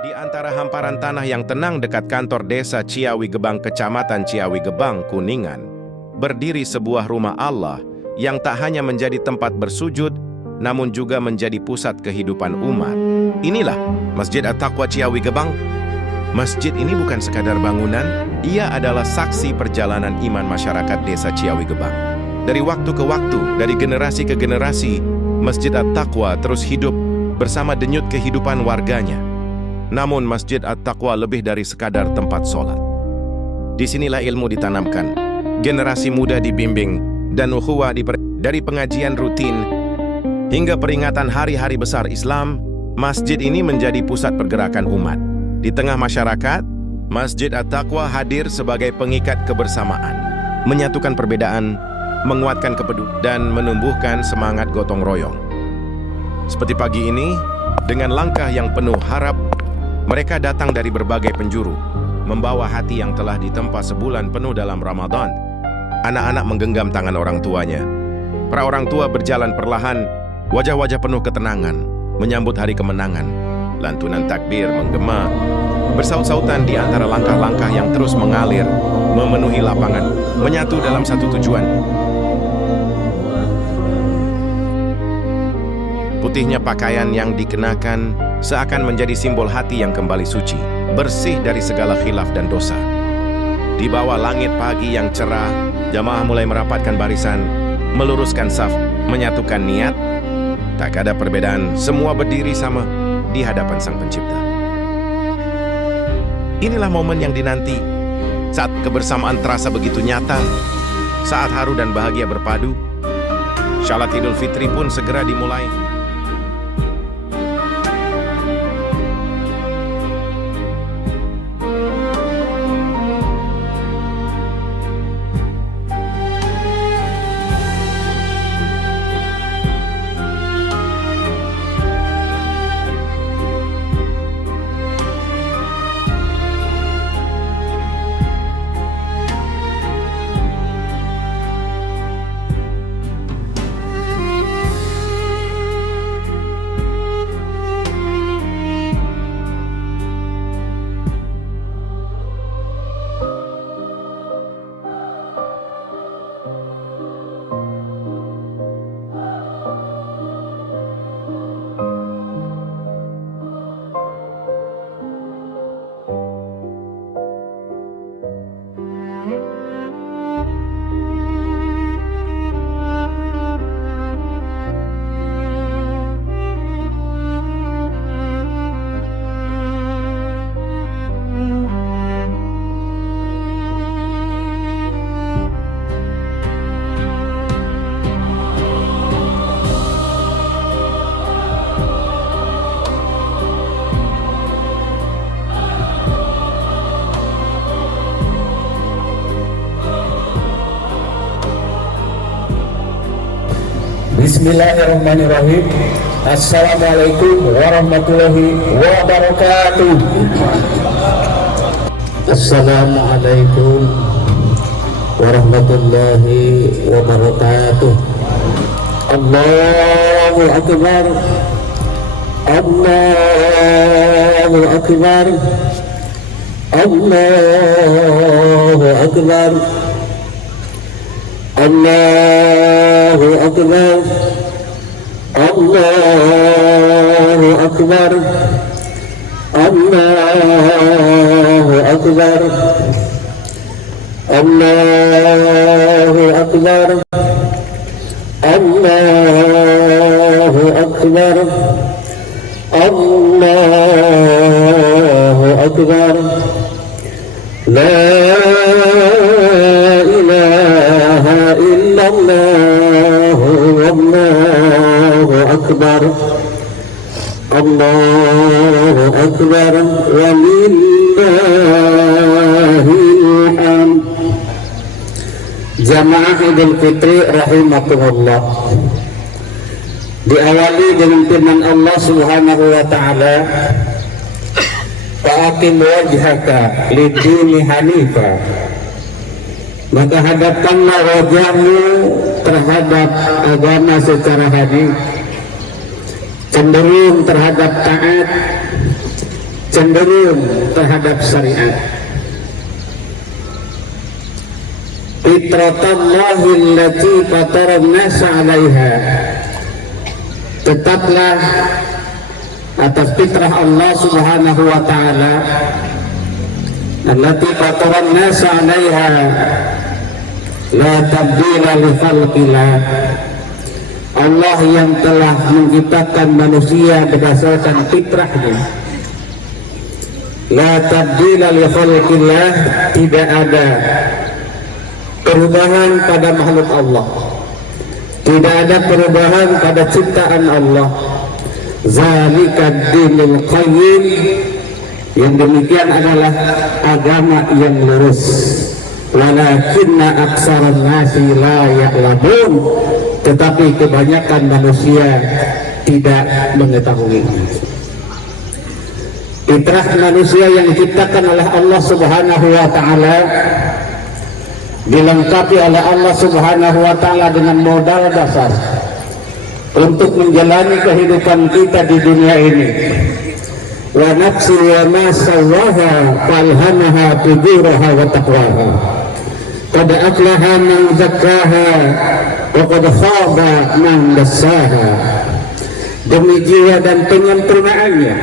Di antara hamparan tanah yang tenang dekat kantor desa Ciawi Gebang, Kecamatan Ciawi Gebang, Kuningan, berdiri sebuah rumah Allah yang tak hanya menjadi tempat bersujud, namun juga menjadi pusat kehidupan umat. Inilah Masjid At-Taqwa Ciawi Gebang. Masjid ini bukan sekadar bangunan, ia adalah saksi perjalanan iman masyarakat desa Ciawi Gebang. Dari waktu ke waktu, dari generasi ke generasi, Masjid At-Taqwa terus hidup bersama denyut kehidupan warganya. Namun Masjid At-Taqwa lebih dari sekadar tempat sholat. Disinilah ilmu ditanamkan, generasi muda dibimbing, dan ukhuwah dari pengajian rutin hingga peringatan hari-hari besar Islam. Masjid ini menjadi pusat pergerakan umat. Di tengah masyarakat, Masjid At-Taqwa hadir sebagai pengikat kebersamaan, menyatukan perbedaan, menguatkan kepedulian, dan menumbuhkan semangat gotong royong. Seperti pagi ini, dengan langkah yang penuh harap, mereka datang dari berbagai penjuru, membawa hati yang telah ditempa sebulan penuh dalam Ramadan. Anak-anak menggenggam tangan orang tuanya. Para orang tua berjalan perlahan, wajah-wajah penuh ketenangan, menyambut hari kemenangan. Lantunan takbir menggema, bersaut-sautan di antara langkah-langkah yang terus mengalir, memenuhi lapangan, menyatu dalam satu tujuan. Putihnya pakaian yang dikenakan seakan menjadi simbol hati yang kembali suci, bersih dari segala khilaf dan dosa. Di bawah langit pagi yang cerah, jamaah mulai merapatkan barisan, meluruskan saf, menyatukan niat. Tak ada perbedaan, semua berdiri sama di hadapan Sang Pencipta. Inilah momen yang dinanti, saat kebersamaan terasa begitu nyata, saat haru dan bahagia berpadu. Salat Idul Fitri pun segera dimulai. Bismillahirrahmanirrahim. Assalamualaikum warahmatullahi wabarakatuh. Assalamualaikum warahmatullahi wabarakatuh. Allahu Akbar. Allahu Akbar. Allahu Akbar. Allahu Akbar. Allahu Akbar. Allahu Akbar. Allahu Akbar. Allahu Akbar. Allahu Akbar. La ilaha illallah. Allahu Akbar. Allahu Akbar. Walillahil hamd. Jamaah Idul Fitri rahimakumullah. Diawali dengan firman Allah Subhanahu wa taala, fa'aqim wajhaka lid-dini hanifa. Maka hadapkanlah wajahmu terhadap agama secara hanif, cenderung terhadap taat, cenderung terhadap syariat. Fitratallahi allati fataran nasa 'alaiha. Tetaplah atas fitrah Allah Subhanahu wa taala allati fataran nasa 'alaiha la tabdila li khalqillah. Allah yang telah menciptakan manusia berdasarkan fitrahnya. La tabdila li khalqillah, tidak ada perubahan pada makhluk Allah, tidak ada perubahan pada ciptaan Allah. Zalikad dinul qayyim, yang demikian adalah agama yang lurus. Walakinna aksaran nasi la ya'lamun, tetapi kebanyakan manusia tidak mengetahui. Fitrah manusia yang diciptakan oleh Allah Subhanahu wa taala, dilengkapi oleh Allah Subhanahu wa taala dengan modal dasar untuk menjalani kehidupan kita di dunia ini. Wa nafsi wa ma sawwaha falhamaha fujuraha wa taqwaha. Qad aflaha man zakkaha wa qad khaba man dassaha. Demi jiwa dan penyempurnaannya.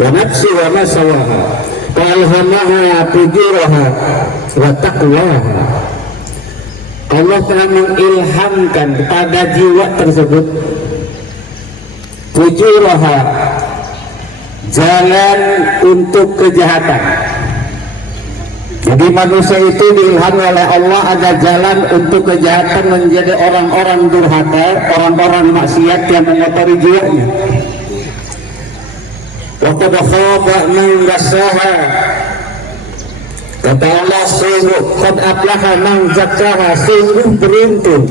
Wa nafsi wa ma sawwaha falhamaha fujuraha wa taqwaha. Allah telah mengilhamkan kepada jiwa tersebut fujuraha, jalan untuk kejahatan. Jadi manusia itu diilhami oleh Allah ada jalan untuk kejahatan, menjadi orang-orang durhaka, orang-orang maksiat yang mengotori jiwanya. Wa qad khaba man dassaha. Kata Allah, sungguh qad aflaha man zakkaha, sungguh beruntung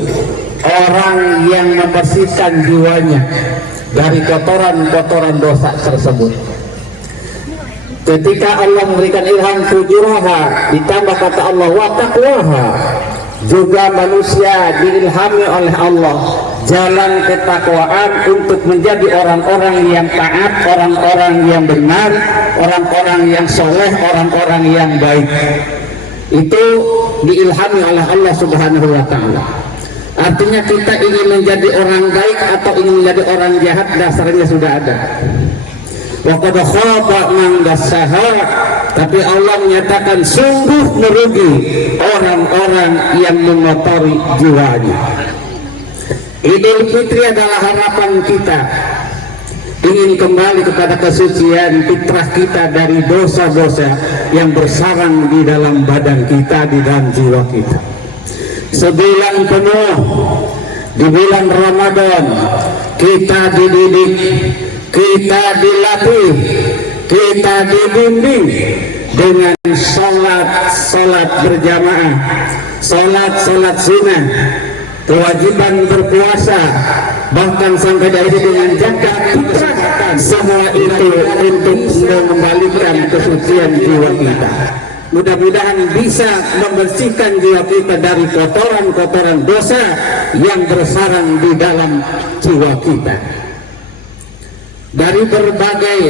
orang yang membersihkan jiwanya dari kotoran-kotoran dosa tersebut. Ketika Allah memberikan ilham fujuraha, ditambah kata Allah wa taqwaha, juga manusia diilhami oleh Allah jalan ketakwaan untuk menjadi orang-orang yang taat, orang-orang yang benar, orang-orang yang soleh, orang-orang yang baik. Itu diilhami oleh Allah Subhanahu wa taala. Artinya kita ingin menjadi orang baik atau ingin menjadi orang jahat, dasarnya sudah ada. Wa qad khaba man dassaha, tapi Allah menyatakan sungguh merugi orang-orang yang mengotori jiwanya. Idul Fitri adalah harapan kita ingin kembali kepada kesucian fitrah kita dari dosa-dosa yang bersarang di dalam badan kita, di dalam jiwa kita. Sebulan penuh di bulan Ramadan kita dididik, kita dilatih, kita dibimbing dengan salat berjamaah, salat sunnah, kewajiban berpuasa, bahkan sampai dari dengan zakat fitrah. Semua itu untuk mengembalikan kesucian jiwa kita. Mudah-mudahan bisa membersihkan jiwa kita dari kotoran-kotoran dosa yang bersarang di dalam jiwa kita. Dari berbagai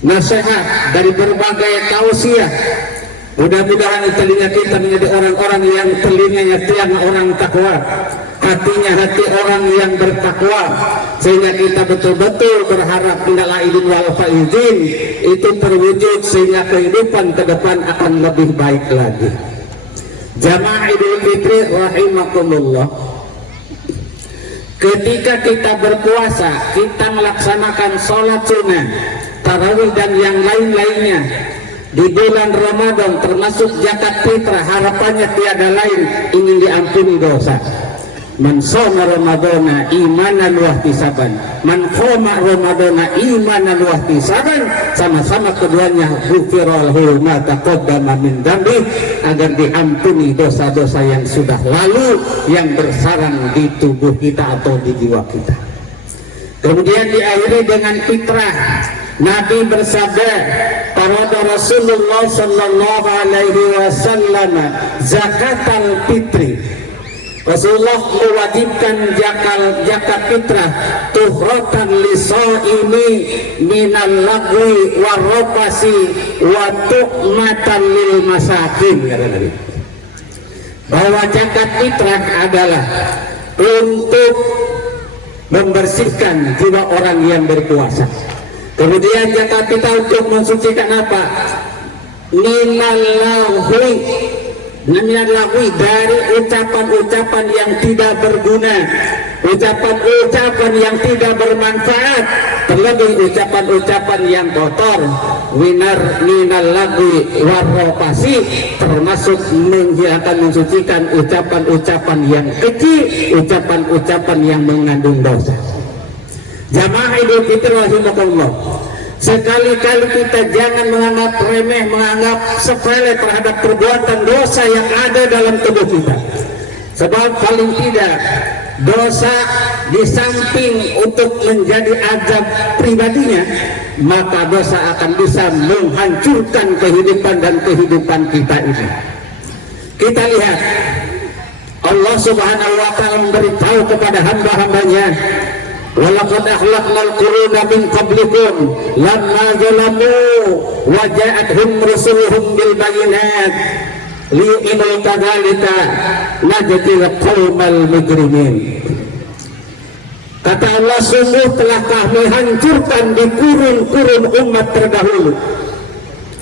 nasihat, dari berbagai tausiah, mudah-mudahan telinga kita menjadi orang-orang yang telinganya telinga orang takwa, hatinya hati orang yang bertakwa, sehingga kita betul-betul berharap indal aidin wal faizin itu terwujud, sehingga kehidupan ke depan akan lebih baik lagi. Jamaah Idul Fitri rahimakumullah, ketika kita berpuasa, kita melaksanakan sholat sunnah, tarawih dan yang lain-lainnya di bulan Ramadan, termasuk zakat fitrah, harapannya tiada lain ingin diampuni dosa. Man shoma ramadana imanan wa ihtisaban, man qama ramadana imanan wa ihtisaban, sama-sama keduanya ghufira lahu ma taqaddama min dambi, agar diampuni dosa-dosa yang sudah lalu yang bersarang di tubuh kita atau di jiwa kita. Kemudian diakhiri dengan fitrah. Nabi bersabda, "Farada Rasulullah sallallahu alaihi wasallam zakatal fitri." Rasulullah mewajibkan zakat fitrah tuhratan lisaimi minal lagwi warrafasi wa tu'matan lil masakin, kata Nabi. Bahwa zakat fitrah adalah untuk membersihkan jiwa orang yang berpuasa. Kemudian zakat fitrah untuk mensucikan apa? Minal lagwi, dari ucapan-ucapan yang tidak berguna, ucapan-ucapan yang tidak bermanfaat, terlebih ucapan-ucapan yang kotor. Minal lagwi warrafasi, termasuk menghilangkan, mensucikan ucapan-ucapan yang keji, ucapan-ucapan yang mengandung dosa. Jamaah Idul Fitri rahimakumullah, sekali-kali kita jangan menganggap remeh, menganggap sepele terhadap perbuatan dosa yang ada dalam tubuh kita. Sebab paling tidak dosa di samping untuk menjadi azab pribadinya, maka dosa akan bisa menghancurkan kehidupan dan kehidupan kita ini. Kita lihat Allah Subhanahu wa ta'ala memberitahu kepada hamba-hambanya, walaqad akhlaqnal quruna min qablikum lamma zalamu wa ja'atuhum rusuluhum bil bayyinat liyu'minu kadzalika najzil qaumal mujrimin. Kata Allah, sungguh telah kami hancurkan di kurun-kurun umat terdahulu.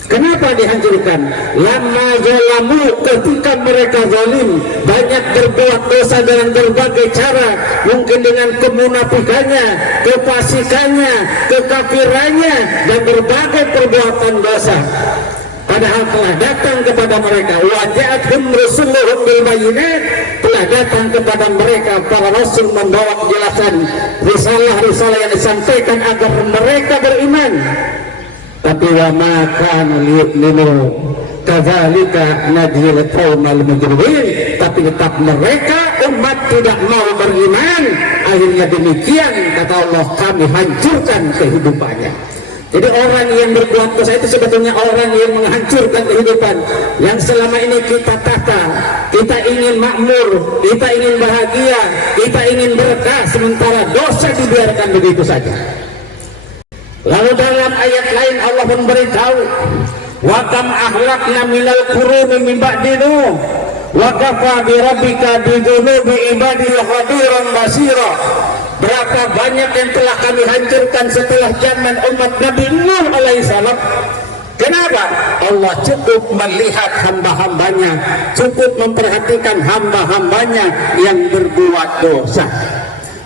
Kenapa dihancurkan? Lama zalamu, ketika mereka zalim, banyak berbuat dosa dengan berbagai cara, mungkin dengan kemunafikannya, kefasikannya, kekafirannya, dan berbagai perbuatan dosa. Padahal telah datang kepada mereka waja'atuhum rusuluhum bil bayyinat, telah datang kepada mereka para rasul membawa penjelasan risalah-risalah yang disampaikan agar mereka beriman. Tapi wa ma kana liyu'minu kadzalika najzil qaumal mujrimin, tapi tetap mereka umat tidak mau beriman. Akhirnya demikian, kata Allah, kami hancurkan kehidupannya. Jadi orang yang berbuat dosa itu sebetulnya orang yang menghancurkan kehidupan yang selama ini kita tata. Kita ingin makmur, kita ingin bahagia, kita ingin berkah, sementara dosa dibiarkan begitu saja. Lalu dalam ayat lain Allah memberitahu, wa kam ahlakna minal quruni min ba'di Nuh wa kafa bi rabbika bi dzunubi ibadihi khabiran basira. Berapa banyak yang telah kami hancurkan setelah zaman umat Nabi Nuh alaihissalam. Kenapa? Allah cukup melihat hamba-hambanya, cukup memperhatikan hamba-hambanya yang berbuat dosa.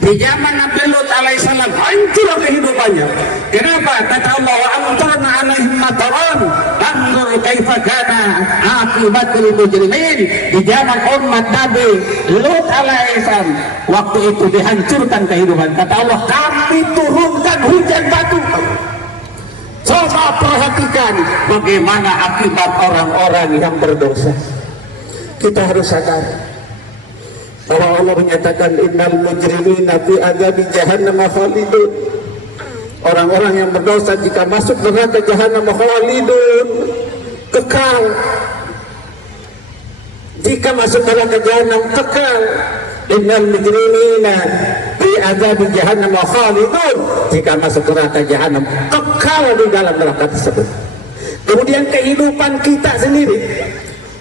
Di zaman Nabi Lut alaihissalam hancur kehidupannya. Kenapa? Kata Allah, wa amtarna alaihim mataran anzur kaifa kana aqibatul mujrimin. Di zaman umat Nabi Lut alaihissalam, waktu itu dihancurkan kehidupan. Kata Allah, kami turunkan hujan batu. Coba perhatikan bagaimana akibat orang-orang yang berdosa. Kita harus sadar bahwa Allah menyatakan innal mujrimina fi adzabi jahannam khalidun. Orang-orang yang berdosa jika masuk neraka jahannam khalidun, kekal. Jika masuk neraka jahannam kekal. Innal mujrimina fi adzabi jahannam khalidun. Jika masuk neraka jahannam kekal di dalam neraka tersebut. Kemudian kehidupan kita sendiri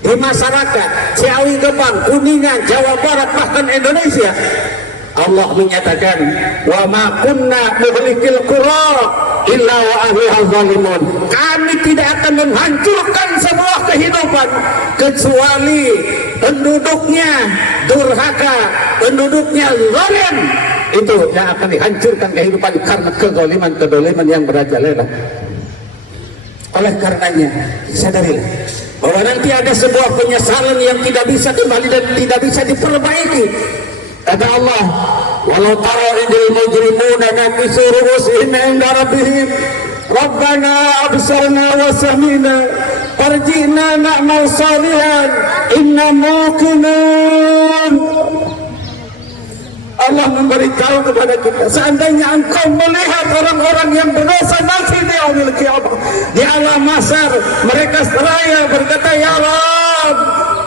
di masyarakat Ciawi Gebang, Kuningan, Jawa Barat, bahkan Indonesia, Allah menyatakan wa ma kunna muhlikil qura illa wa ahliha zalimun. Kami tidak akan menghancurkan sebuah kehidupan kecuali penduduknya durhaka, penduduknya zalim. Itu yang akan dihancurkan kehidupan karena kezaliman yang merajalela. Oleh karenanya, sadarilah bahwa nanti ada sebuah penyesalan yang tidak bisa kembali dan tidak bisa diperbaiki. Kata Allah, walau tara idil mujrimuna nakisu ru'usihim 'inda rabbihim rabbana absarna wa sami'na farji'na na'mal salihan inna muqinun. Allah memberitahu kepada kita, seandainya engkau melihat orang-orang yang berdosa nanti di yaumil qiyamah, di alam mahsyar, mereka seraya berkata, ya Rabb,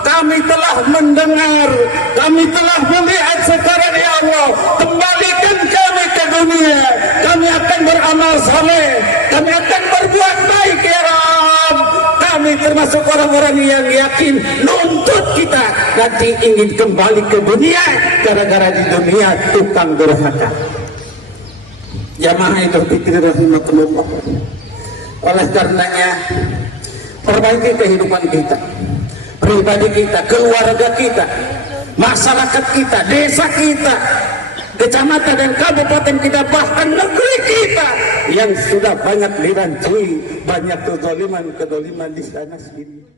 kami telah mendengar, kami telah melihat sekarang ya Allah, kembalikan kami ke dunia, kami akan beramal saleh, kami akan berbuat baik ya Rabb. Kami termasuk orang-orang yang yakin nuntut kita nanti ingin kembali ke dunia, gara-gara di dunia tukang durhaka. Jamaah Idul Fitri rahimakumullah. Oleh karenanya perbaiki kehidupan kita, pribadi kita, keluarga kita, masyarakat kita, desa kita, kecamatan dan kabupaten kita, bahkan negeri kita yang sudah banyak dirancui, banyak kezaliman di sana sini.